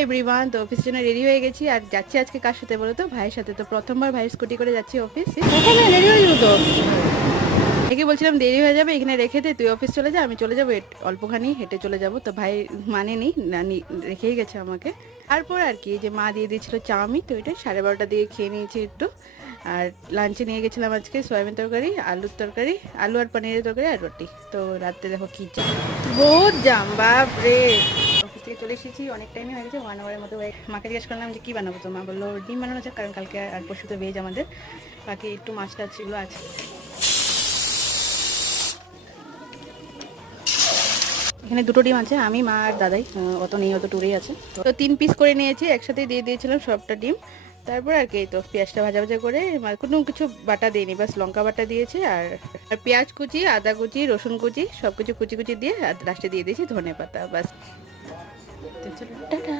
Everyone, তো অফিসের জন্য রেডি হয়ে গেছি আর যাচ্ছি আজকে কার সাথে বলো তো? ভাইয়ের সাথে। তো প্রথমবার ভাইয়ের স্কুটি করে যাচ্ছি অফিস। রেডি হয়ে যাবো তো, একে বলছিলাম দেরি হয়ে যাবে, এখানে রেখে দে, তুই অফিস চলে যা, আমি চলে যাবো, অল্পখানি হেঁটে চলে যাব। তো ভাই মানে নি রেখেই গেছে আমাকে। তারপর আর কি যে মা দিয়ে দিয়েছিল চাউমিন, তো ওইটা 12:30 দিয়ে খেয়ে নিয়েছি একটু। আর লাঞ্চে নিয়ে গেছিলাম আজকে সয়াবিন তরকারি, আলুর তরকারি, আলু আর পনিরের তরকারি আর রুটি। তো রাত্রে দেখো কি জাম, বহুত জাম, বাপ রে। অফিস থেকে চলে এসেছি, অনেক টাইমই হয়ে গেছে, 1 আওয়ারের মতো। মাকে জিজ্ঞেস করলাম যে কী বানাবো, তো মা বললো ডিম বানানো যাক, কারণ কালকে আর পরশু তো ভেজ আমাদের, বাকি একটু মাছ টাছ সেগুলো আছে। এখানে দুটো ডিম আছে, আমি মা আর দাদাই, অত নেই, অত টুরেই আছে। তো 3 পিস করে নিয়েছি, একসাথে দিয়ে দিয়েছিলাম সবটা ডিম। তারপর আর কি তো পেঁয়াজটা ভাজা ভাজা করে, কোনো কিছু বাটা দিইনি, বাস লঙ্কা বাটা দিয়েছি আর পেঁয়াজ কুচি, আদা কুচি, রসুন কুচি, সব কিছু কুচি কুচি দিয়ে আর লাস্টে দিয়ে দিয়েছি ধনে পাতা, বাস। তো চলো টাটা।